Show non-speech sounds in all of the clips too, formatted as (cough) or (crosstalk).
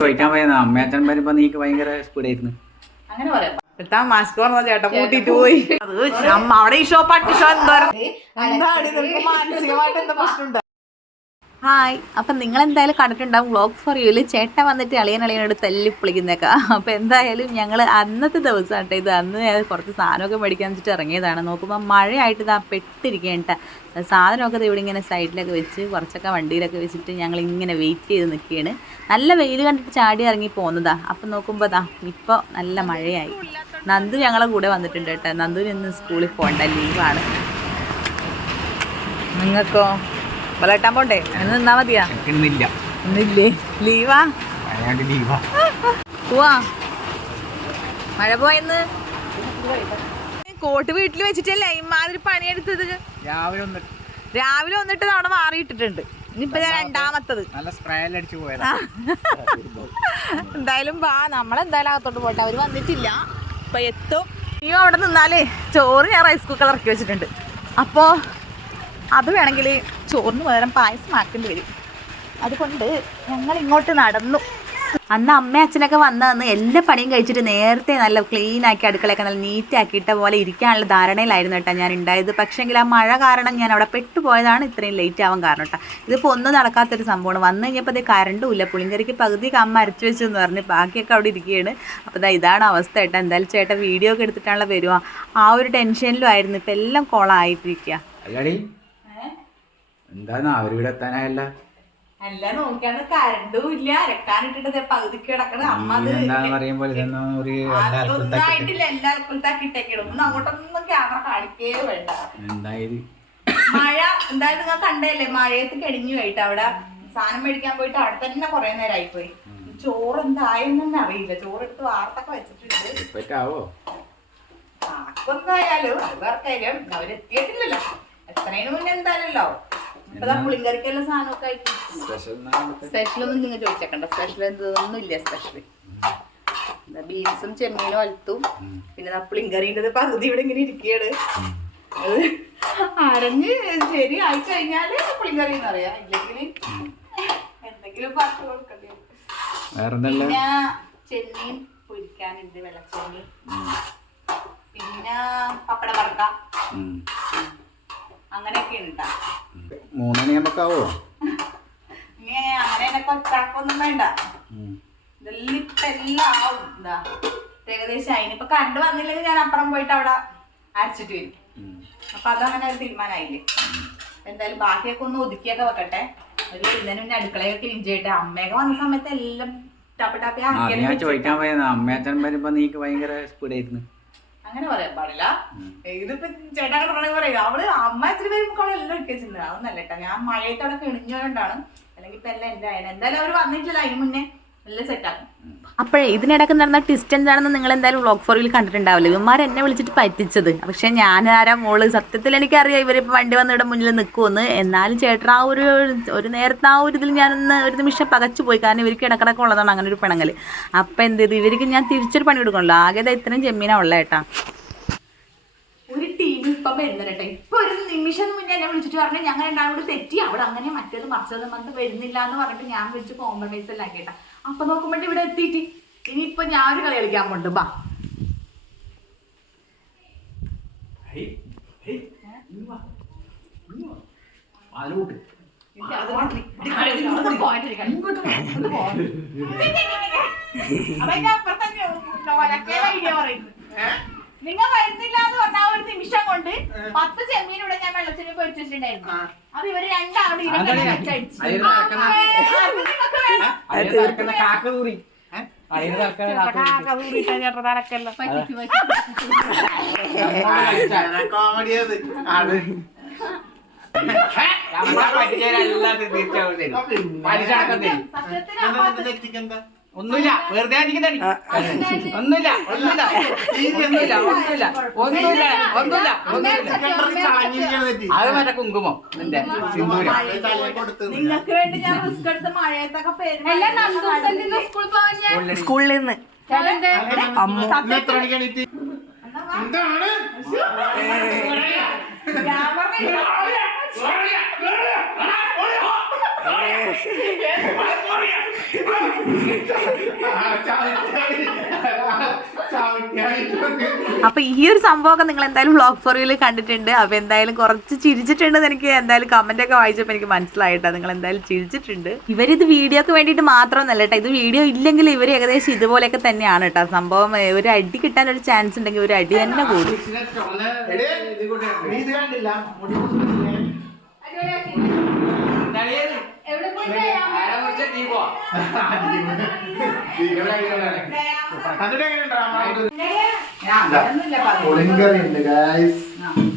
ചോദിക്കാൻ പോയത് അമ്മയച്ഛൻ വരുമ്പോ നീക്ക് ഭയങ്കര സ്പീഡായിരുന്നു അങ്ങനെ പറയാം. എടുത്താ മാസ്ക് പറഞ്ഞ ചേട്ടൻ കൂട്ടിട്ട് പോയി. അത് അവിടെ ഈ ഷോ പട്ടി ഷോ എന്താ മാനസികമായിട്ട് എന്താ പ്രശ്നമുണ്ട് ഹായ് അപ്പം നിങ്ങൾ എന്തായാലും കണ്ടിട്ടുണ്ടാവും വ്ളോഗ് ഫോർ യുവിൽ ചേട്ടൻ വന്നിട്ട് അളിയൻ അളിയനോട് തല്ലി പൊളിക്കുന്നേക്ക. അപ്പോൾ എന്തായാലും ഞങ്ങൾ അന്നത്തെ ദിവസം ഇത്. അന്ന് കുറച്ച് സാധനമൊക്കെ മേടിക്കാൻ വെച്ചിട്ട് ഇറങ്ങിയതാണ്. നോക്കുമ്പോൾ മഴയായിട്ട് ഇതാ പെട്ടിരിക്കേണ്ട സാധനമൊക്കെ ഇവിടെ ഇങ്ങനെ സൈഡിലൊക്കെ വെച്ച് കുറച്ചൊക്കെ വണ്ടിയിലൊക്കെ വെച്ചിട്ട് ഞങ്ങൾ ഇങ്ങനെ വെയിറ്റ് ചെയ്ത് നിൽക്കുകയാണ്. നല്ല വെയിൽ കണ്ടിട്ട് ചാടി ഇറങ്ങി പോകുന്നതാ അപ്പം നോക്കുമ്പോൾ ദാ ഇപ്പോൾ നല്ല മഴയായി. നന്ദു ഞങ്ങളെ കൂടെ വന്നിട്ടുണ്ട് കേട്ടോ നന്ദുവിന് ഇന്ന് സ്കൂളിൽ പോകണ്ട ലീവാണ്. നിങ്ങൾക്കോ വളട്ടാൻ പോണ്ടേ? എന്ന് നിന്നാ മതിയാ? ഇന്നില്ല? ഒന്നില്ലേ ലീവാ ലീവാ. പോവാ. മഴ പോയെന്ന് കോട്ട് വീട്ടിൽ വെച്ചിട്ടല്ലേ ഇമാതിരി പണിയെടുത്തത്? രാവിലെ ഒന്ന് രാവിലെ വന്നിട്ട് അവിടെ മാറിയിട്ടിട്ടുണ്ട് ഇനിയിപ്പോ ഞാൻ രണ്ടാമത്തത്. എന്തായാലും വാ. നമ്മളെന്തായാലും അകത്തോട്ട് പോട്ടെ. അവർ വന്നിട്ടില്ല. ഇപ്പൊ എത്തും. നീ അവിടെ നിന്നാലേ ചോറ് ഞാൻ റൈസ് കുക്കർ ഇറക്കി വെച്ചിട്ടുണ്ട്. അപ്പോ അത് വേണമെങ്കിൽ ചോറിന് പകരം പായസം ആക്കേണ്ടി വരും. അതുകൊണ്ട് ഞങ്ങൾ ഇങ്ങോട്ട് നടന്നു. അന്ന് അമ്മ അച്ഛനൊക്കെ വന്നതെന്ന് എല്ലാ പണിയും കഴിച്ചിട്ട് നേരത്തെ നല്ല ക്ലീൻ ആക്കി അടുക്കളയൊക്കെ നല്ല നീറ്റ് ആക്കിയിട്ട പോലെ ഇരിക്കാനുള്ള ധാരണയിലായിരുന്നു കേട്ടോ ഞാൻ ഉണ്ടായത്. പക്ഷേങ്കിൽ ആ മഴ കാരണം ഞാൻ അവിടെ പെട്ടുപോയതാണ് ഇത്രയും ലേറ്റ് ആവാൻ കാരണം കേട്ടോ. ഇതിപ്പോൾ ഒന്നും നടക്കാത്തൊരു സംഭവമാണ്. വന്നു കഴിഞ്ഞപ്പോൾ അത് കറണ്ടും ഇല്ല. പുളിങ്കറിക്ക് പകുതി അമ്മ അരച്ചു വെച്ചു എന്ന് പറഞ്ഞ് ബാക്കിയൊക്കെ അവിടെ ഇരിക്കുകയാണ്. അപ്പോൾ ഇതാണ് അവസ്ഥ കേട്ടോ. എന്തായാലും ചേട്ടാ വീഡിയോ ഒക്കെ എടുത്തിട്ടാണല്ലോ വരുക ആ ഒരു ടെൻഷനിലും ആയിരുന്നു. ഇപ്പം എല്ലാം കോളായിട്ടിരിക്കുക എന്താണ് അവരിവിടെ എത്താനായല്ല? അല്ല നോക്കിയാണ് കരണ്ടും ഇല്ല. അരക്കാനിട്ടിട്ട് പകുതി കിടക്കണ. അമ്മ എന്താന്ന് പറയുമ്പോൾ അതൊന്നും ആയിട്ടില്ല എല്ലാവർക്കും ഒന്നും അങ്ങോട്ടൊന്നും ക്യാമറ കാണിക്കേ വേണ്ട. എന്തായത്? മഴ എന്തായാലും നിങ്ങൾ കണ്ടല്ലേ മഴയത്ത് കെടിഞ്ഞു പോയിട്ട് അവിടെ സാധനം മേടിക്കാൻ പോയിട്ട് അവിടെ തന്നെ കുറെ നേരം ആയിപ്പോയി ചോറ് എന്തായെന്നൊന്നും അറിയില്ല. ചോറ് എടുത്ത് വാർത്തൊക്കെ വെച്ചിട്ടുണ്ട്. ആക്കൊന്നായാലും അത് വേർക്കാര്യം അവരെത്തിയിട്ടില്ലല്ലോ. എത്രയും മുന്നേ ദാ പുളിങ്കറിക്കെല്ലാം സാധനമൊക്കെ ആയിട്ട്. സ്പെഷ്യൽ ഒന്നും നിങ്ങൾ ചോദിച്ചേക്കണ്ട. സ്പെഷ്യൽ എന്തൊന്നും ഇല്ല സ്പെഷ്യൽ ബീൻസും ചെമ്മീനും അലുത്തും പിന്നെ പുളിങ്കറിന്റെ പകുതി ഇവിടെ ഇങ്ങനെ ഇരിക്കുകയാണ് അത് അരഞ്ഞ് ശരി ആയി കഴിഞ്ഞാൽ പുളിങ്കറി എന്ന് പറയാ. ഇല്ലെങ്കിൽ എന്തെങ്കിലും പാട്ട് കൊടുക്കേണ്ടി പിന്നെ ചെമ്മീൻ പൊരിക്കാനുണ്ട് വെള്ളച്ചെമ്മീൻ. പിന്നെ പപ്പട വറുക്ക അങ്ങനെയൊക്കെ ഉണ്ടാ മൂന്നണി നമുക്കാവോ ഇനി അങ്ങനെ എനിക്ക് ഒറ്റാക്കൊന്നും വേണ്ട ഇതെല്ലാം ഇപ്പൊ എല്ലാം ആവും. എന്താ ഏകദേശം അതിനിപ്പോ കറണ്ട് വന്നില്ലെങ്കിൽ ഞാൻ അപ്പുറം പോയിട്ട് അവിടെ അരച്ചിട്ട് വരും. അപ്പൊ അതങ്ങനെ ഒരു തീരുമാനമായില്ലേ? എന്തായാലും ബാക്കിയൊക്കെ ഒന്ന് ഒതുക്കിയൊക്കെ വെക്കട്ടെ. ഒരു ഇതിന് മുന്നേ അടുക്കളയൊക്കെ ക്ലീൻ ചെയ്യട്ടെ അമ്മയൊക്കെ വന്ന സമയത്ത് എല്ലാം ടപ്പ് ടപ്പി ചോദിക്കാൻ പോയത് അമ്മയച്ഛൻ വരുമ്പോ നീക്ക് ഭയങ്കര സ്പീഡായിരുന്നു അങ്ങനെ പറയാൻ പാടില്ല. ഇതിപ്പോ ചേട്ടാ പറഞ്ഞ പറയുക അവൾ അമ്മ ഇച്ചിരി വരുമ്പോ അവൾ എല്ലാം വെച്ചിട്ടുണ്ട് അതൊന്നല്ല കേട്ടോ. ഞാൻ മഴയത്ത് അവിടെ കിണിഞ്ഞോണ്ടാണ്. അല്ലെങ്കിൽ ഇപ്പൊ എല്ലാം എന്റെ അയന എന്തായാലും അവർ വന്നിട്ടില്ല. അതിന് മുന്നേ എല്ലാം സെറ്റാക്കും അപ്പോഴേ ഇതിനിടക്ക് നടന്ന ട്വിസ്റ്റ് എന്താണെന്ന് നിങ്ങൾ എന്തായാലും വ്ളോഗ് ഫോറിൽ കണ്ടിട്ടുണ്ടാവില്ല. ഇവന്മാർ എന്നെ വിളിച്ചിട്ട് പറ്റിച്ചത്. പക്ഷെ ഞാൻ ആരാ മോൾ? സത്യത്തിൽ എനിക്കറിയാം ഇവരിപ്പോൾ വണ്ടി വന്ന് ഇവിടെ മുന്നിൽ നിൽക്കുമെന്ന് എന്നാലും ചേട്ടൻ ആ ഒരു ഒരു നേരത്തെ ആ ഒരു ഇതിൽ ഞാനൊന്ന് ഒരു നിമിഷം പകച്ചു പോയി. കാരണം ഇവർക്ക് ഇടക്കിടക്ക് ഉള്ളതാണ് അങ്ങനെ ഒരു പിണങ്ങൽ അപ്പം എന്ത് ചെയ്തു? ഇവർക്ക് ഞാൻ തിരിച്ചൊരു പണി കൊടുക്കണല്ലോ. ആകെ ഇത്രയും ചെമ്മീനാ ഉള്ള ഏട്ടാ. ഒരു ടീം ഇപ്പൊ വരുന്നുണ്ട് ഇപ്പൊ ഒരു നിമിഷം മുന്നേ എന്നെ വിളിച്ചിട്ട് പറഞ്ഞു ഞങ്ങൾ രണ്ടാളും കൂടി തെറ്റി. അവിടെ അങ്ങനെ മറ്റേത് മറിച്ചത് വന്ന് വരുന്നില്ല എന്ന് പറഞ്ഞിട്ട് ഞാൻ വിളിച്ച് കോംപ്രമൈസ് എല്ലാം കേട്ടാ. അപ്പൊ നോക്കുമ്പോഴേ ഇവിടെ എത്തിയിട്ട്. ഇനിയിപ്പൊ ഞാൻ ഒരു കളി കളിക്കാൻ പോണ്ട്. ബാ. നിങ്ങൾ വരുന്നില്ല എന്ന് പറഞ്ഞ ഒരു നിമിഷം കൊണ്ട് പത്ത് ചെമ്മീൻ ഇവിടെ ഞാൻ വെള്ളത്തിന് പൊരിച്ചിട്ടുണ്ടായിരുന്നു. അത് ഇവർ രണ്ടാളും വെച്ചടിച്ച്. ഒന്നുമില്ല. വെറുതെ അടിക്കുന്നടി ഒന്നുമില്ല ഒന്നുമില്ല. ഒന്നുമില്ല ഒന്നുമില്ല. ഒന്നുമില്ല ഒന്നുമില്ല ഒന്നുമില്ല. അത് മറ്റേ കുങ്കുമം നിന്റെ സിന്ദൂരം. നിങ്ങൾക്ക് വേണ്ടി ഞാൻ റിസ്ക് എടുത്ത് മഴയത്തൊക്കെ പെരുമാറി സ്കൂളിൽ നിന്ന്. അമ്മു അപ്പൊ ഈ ഒരു സംഭവമൊക്കെ നിങ്ങൾ എന്തായാലും ബ്ലോഗ് ഫോറിയിൽ കണ്ടിട്ടുണ്ട്. അപ്പൊ എന്തായാലും കുറച്ച് ചിരിച്ചിട്ടുണ്ട് എനിക്ക്. എന്തായാലും കമന്റ് ഒക്കെ വായിച്ചപ്പോൾ എനിക്ക് മനസ്സിലായിട്ടാ നിങ്ങൾ എന്തായാലും ചിരിച്ചിട്ടുണ്ട്. ഇവരിത് വീഡിയോക്ക് വേണ്ടിയിട്ട് മാത്രമൊന്നല്ല കേട്ടോ ഇത് വീഡിയോ ഇല്ലെങ്കിൽ ഇവർ ഏകദേശം ഇതുപോലെയൊക്കെ തന്നെയാണ് കേട്ടോ സംഭവം ഒരു അടി കിട്ടാൻ ഒരു ചാൻസ് ഉണ്ടെങ്കിൽ ഒരു അടി തന്നെ കൂടും. കണ്ടില്ല.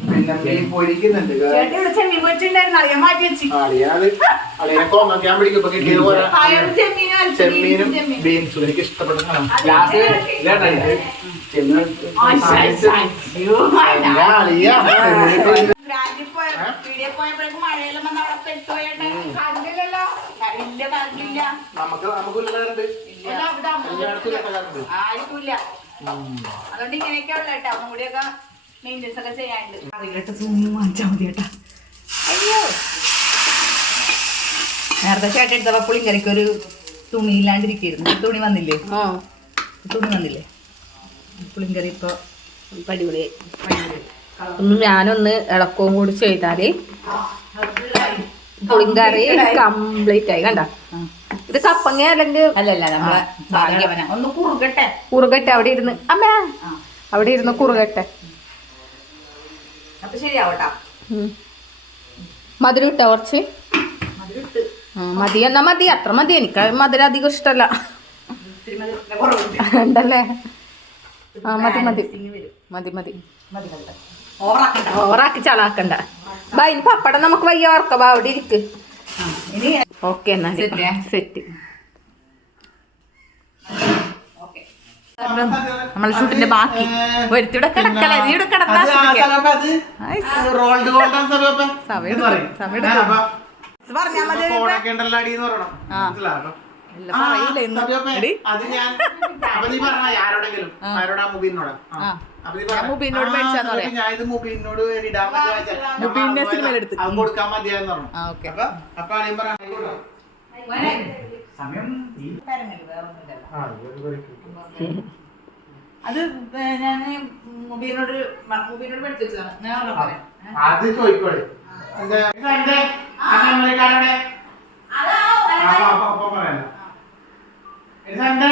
പിന്നെ മീൻ പൊരിക്കുന്നുണ്ട് guys. ചേട്ടൻ ഇവിടെ ചെമ്മീൻ പൊരിച്ചിട്ടുണ്ടായിരുന്നു അറിയാൻ മാറ്റി വെച്ച് അളിയാത് അളിയനെ കോങ്ങാൻ പിടിക്കുമ്പോ കിട്ടിയത് പോലെ പയറും ചെമ്മീനും അരച്ച ചെമ്മീനും ബീഫും ചെമ്മീനും. ബീൻസും എനിക്ക് ഇഷ്ടപ്പെടുന്ന ലാസ്റ്റ് ബ്രാൻഡിൽ പോയ പീടിയെ പോയപ്പോഴേക്കും മഴയെല്ലാം വന്ന് അവിടെ പെട്ടുപോയിട്ട് കണ്ടില്ലല്ലോ നമുക്ക് ഇല്ല. അതുകൊണ്ട് ഇങ്ങനെയൊക്കെ ഉള്ള കേട്ടോ. ഒന്നും കൂടിയൊക്കെ മെയിന്റെസ് ഒക്കെ ചെയ്യാനുണ്ട്. അയ്യോ. നേരത്തെ ചേട്ടൻ എടുത്തപ്പോ കറിക്ക് ഒരു തുണി ഇല്ലാണ്ടിരിക്കുന്നു തുണി വന്നില്ലേ? തുണി വന്നില്ലേ? പുളിങ്കറി ഇപ്പൊ പടിപൊളിയായി. ഒന്ന് ഞാനൊന്ന് ഇളക്കവും കൂടി ചെയ്താൽ പുളിങ്കറി കംപ്ലീറ്റ് ആയി. കണ്ട? ഇത് കപ്പങ്ങ അല്ലെങ്കിൽ ഒന്ന് കുറുകട്ടെ. കുറുകട്ടെ. അവിടെ ഇരുന്ന്. അമ്മ. അവിടെ ഇരുന്ന് കുറുകട്ടെ. മധുരം ഇട്ട കുറച്ച്? മതി. എന്നാ മതി. അത്ര മതി. എനിക്ക് മധുരം അധികം ഇഷ്ടല്ല ഉണ്ടല്ലേ? ആ മതി മതി. മതി മതി. ഓവറാക്കി ചളാക്കണ്ട. ബാ ഇനി പപ്പടം നമുക്ക് വയ്യ ഓർക്ക ബാ അവിടെ ഇരിക്ക്. ഓക്കെ എന്നാ? സെറ്റ് നമ്മളെ ഷൂട്ടിന്റെ ബാക്കി. ഒരുത്തിവിടെ കിടക്കലേ നീ ഇവിടെ കിടന്നാ. സമയം എന്ന് പറയും. സമയം ആ, അപ്പൊ പറഞ്ഞാ മതി അത് ഞാൻ അപ്പൊ നീ പറഞ്ഞ ആരോടെങ്കിലും ആരോടാ മുബീനോട്? മുബീനോട് പഠിച്ചു വെച്ചതാണ് ഞാൻ പറയാം. അത് ഇതെന്റെ അമേരിക്കാരുടെ അപ്പൊ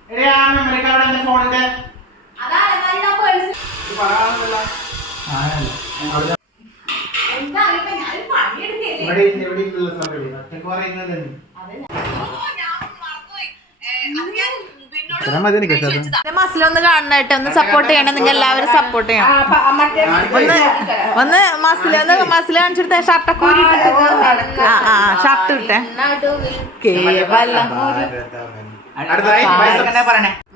അപ്പൊ ഞാൻ പറയണ്ട ഇതെന്റെ എടി ആ അമേരിക്കാരുടെ എന്റെ ഫോണിന്റെ ഇത് പറയാനൊന്നുമില്ല. അവിടെ ഇവിടെ ഇല്ല, ഇവിടെ ഇല്ല സബരി. ഒറ്റയ്ക്ക് പറയുന്നത് നീ. ഇത്രയും മതി എനിക്ക് കേട്ടോ. ഒന്ന് സപ്പോർട്ട് ചെയ്യണം നിങ്ങൾ എല്ലാവരും സപ്പോർട്ട് ചെയ്യണം ഒന്ന് ഒന്ന് മസിൽ ഒന്ന് മസിൽ കാണിച്ചെടുത്ത ഷർട്ടൊക്കെ ആ ആ ഷർട്ട് ഇട്ടേ കേവലം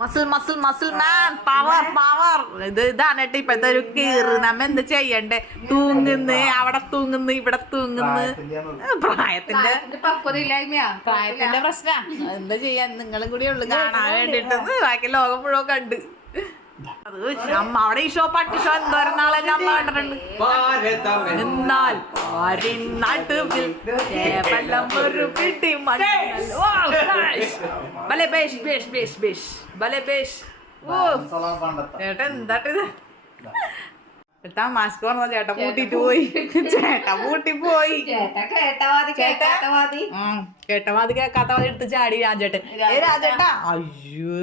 muscle muscle muscle man power power ഇത് ഇതാണ് കേട്ടോ ഇപ്പഴത്തെ ഒരു കീറ്. നമ്മ എന്ത് ചെയ്യണ്ടേ? തൂങ്ങുന്ന് അവിടെ തൂങ്ങുന്ന് ഇവിടെ തൂങ്ങുന്ന്. പ്രായത്തിന്റെ പ്രായത്തിന്റെ പ്രശ്ന. എന്താ ചെയ്യാൻ നിങ്ങളും കൂടി ഉള്ളു. കാണാൻ വേണ്ടിട്ട് ബാക്കി ലോകം മുഴുവൻ കണ്ട്. അവിടെ ഈ ഷോ പട്ടി ഷോ എന്തോരം നാളെ അമ്മ കണ്ടിട്ടുണ്ട് എന്നാൽ നടുവിൽ കേവലം ഒരു പിടി. ഭലേ ബേഷ് ബേഷ് ബേഷ് ബേഷ്. ഭലേ ബേഷ്. ഓ. ചേട്ടാ എന്താട്ടിത് ചേട്ടാ മാസ്ക് പറഞ്ഞ ചേട്ടാ പൂട്ടിട്ട് പോയി. ചേട്ടാ പൂട്ടി പോയി. കേട്ടവാതി ചേട്ടാ. കേട്ടവാദി ഉം. കേട്ടവാതി കേട്ടവാദി വാതി എടുത്ത് ചാടി രാജേട്ടൻ. രാജേട്ടാ. അയ്യോ.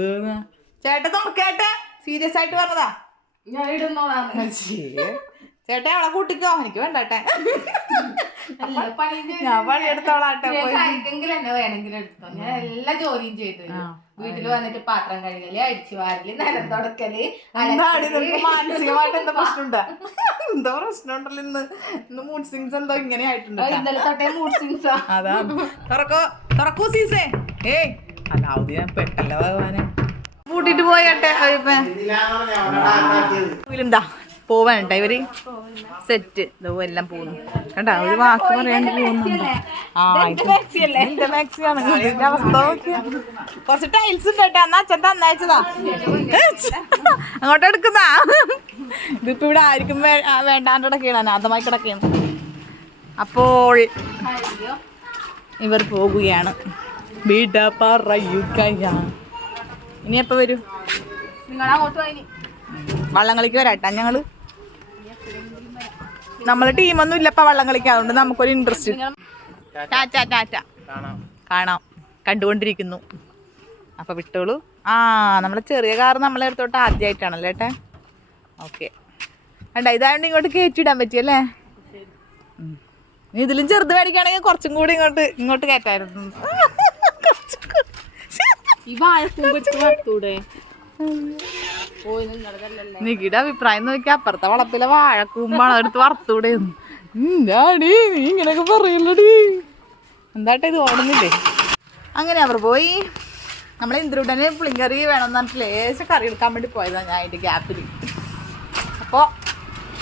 ചേട്ടാ തുറക്കേട്ടെ സീരിയസ് ആയിട്ട് പറഞ്ഞതാ? ഞാൻ ഇടുന്നോളാം ചേട്ടാ അവളെ കൂട്ടിക്കോ. എനിക്ക് വേണ്ടട്ടെ. ഞാൻ പണിയെടുത്തോളാട്ടെ വേണമെങ്കിലും എടുത്തോ. ഞാൻ എല്ലാ ജോലിയും ചെയ്തു. വീട്ടിൽ വന്നിട്ട് പാത്രം കഴുകൽ അടിച്ചു വാരൽ നിലം തുടക്കൽ മാനസികമായിട്ട് എന്താ പ്രശ്നമുണ്ടാ? എന്തോ പ്രശ്നമുണ്ടല്ലോ ഇന്ന്? ഇന്ന് മൂഡ് സിങ്സ് എന്തോ ഇങ്ങനെ ആയിട്ടുണ്ട്. ഇന്നലെ തൊട്ടേ മൂഡ് സിങ്സാ അതാ. തുറക്കോ തുറക്കൂ സീസേ. ഏയ് അല്ലാതെ ഞാൻ പെട്ടല്ല ഭഗവാനെ. കൂട്ടിട്ട് പോയട്ടെ. എന്താ പോവാനുണ്ട ഇവർ? സെറ്റ്. എല്ലാം പോകുന്നു. കണ്ടാ? ഒരു വാക്ക് പറയാണ്ട് പോകുന്നുണ്ട് ആ ടൈൽസ് ഉണ്ട് അങ്ങോട്ട് എടുക്കുന്നതാ. ഇതിപ്പോ ഇവിടെ ആർക്കും വേ- ആ, വേണ്ടാണ്ട് കിടക്കുകയാണ് അനാഥമായി കിടക്കുകയാണ് അപ്പോൾ ഇവർ പോകുകയാണ്. വീട്ട പറയുകയാ ഇനി എപ്പോ വരൂ വള്ളം കളിക്ക് വരാട്ടാ ഞങ്ങൾ? നമ്മളെ ടീമൊന്നും ഇല്ലപ്പ വള്ളം കളിക്കാൻ. അതുകൊണ്ട് നമുക്കൊരു ഇൻട്രസ്റ്റ് ടാറ്റ. ടാറ്റ കാണാം. കണ്ടുകൊണ്ടിരിക്കുന്നു. അപ്പൊ വിട്ടോളൂ. ആ നമ്മളെ ചെറിയ കാർ നമ്മളെ അടുത്തോട്ട് ആദ്യമായിട്ടാണല്ലേ ഏട്ടാ. ഓക്കെ. വേണ്ട ഇതായോണ്ട് ഇങ്ങോട്ട് കയറ്റിയിടാൻ പറ്റിയല്ലേ? ഇതിലും ചെറുത് മേടിക്കുകയാണെങ്കിൽ കുറച്ചും കൂടി ഇങ്ങോട്ട് ഇങ്ങോട്ട് കയറ്റായിരുന്നു (laughs) കുറച്ചും കൂടി. ഈ വാഴക്കൂമ്പ് വെച്ച് വറുത്തൂടെ നികിയുടെ അഭിപ്രായം നോക്കിയാ അപ്പുറത്തെ വളപ്പിലെ വാഴക്കൂമ്പാണ് എടുത്ത് വറുത്തൂടെ എന്താടി നീ ഇങ്ങനെയൊക്കെ പറയല്ലടി. എന്താട്ടെ ഇത് ഓടുന്നില്ലേ? അങ്ങനെ അവർ പോയി. നമ്മളെ ഇന്ദ്രൂട്ടന് പുളിങ്കറി വേണമെന്ന് പറഞ്ഞിട്ട് ലേശം കറി എടുക്കാൻ വേണ്ടി പോയതാണ് ഞാൻ അതിന്റെ ഗ്യാപ്പിൽ അപ്പോൾ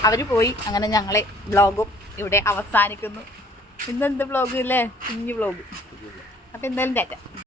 അവർ പോയി. അങ്ങനെ ഞങ്ങളെ വ്ളോഗും ഇവിടെ അവസാനിക്കുന്നു. ഇന്നെന്ത് വ്ളോഗ് അല്ലേ കുഞ്ഞു വ്ളോഗ് അപ്പോൾ എന്തായാലും ടാറ്റ.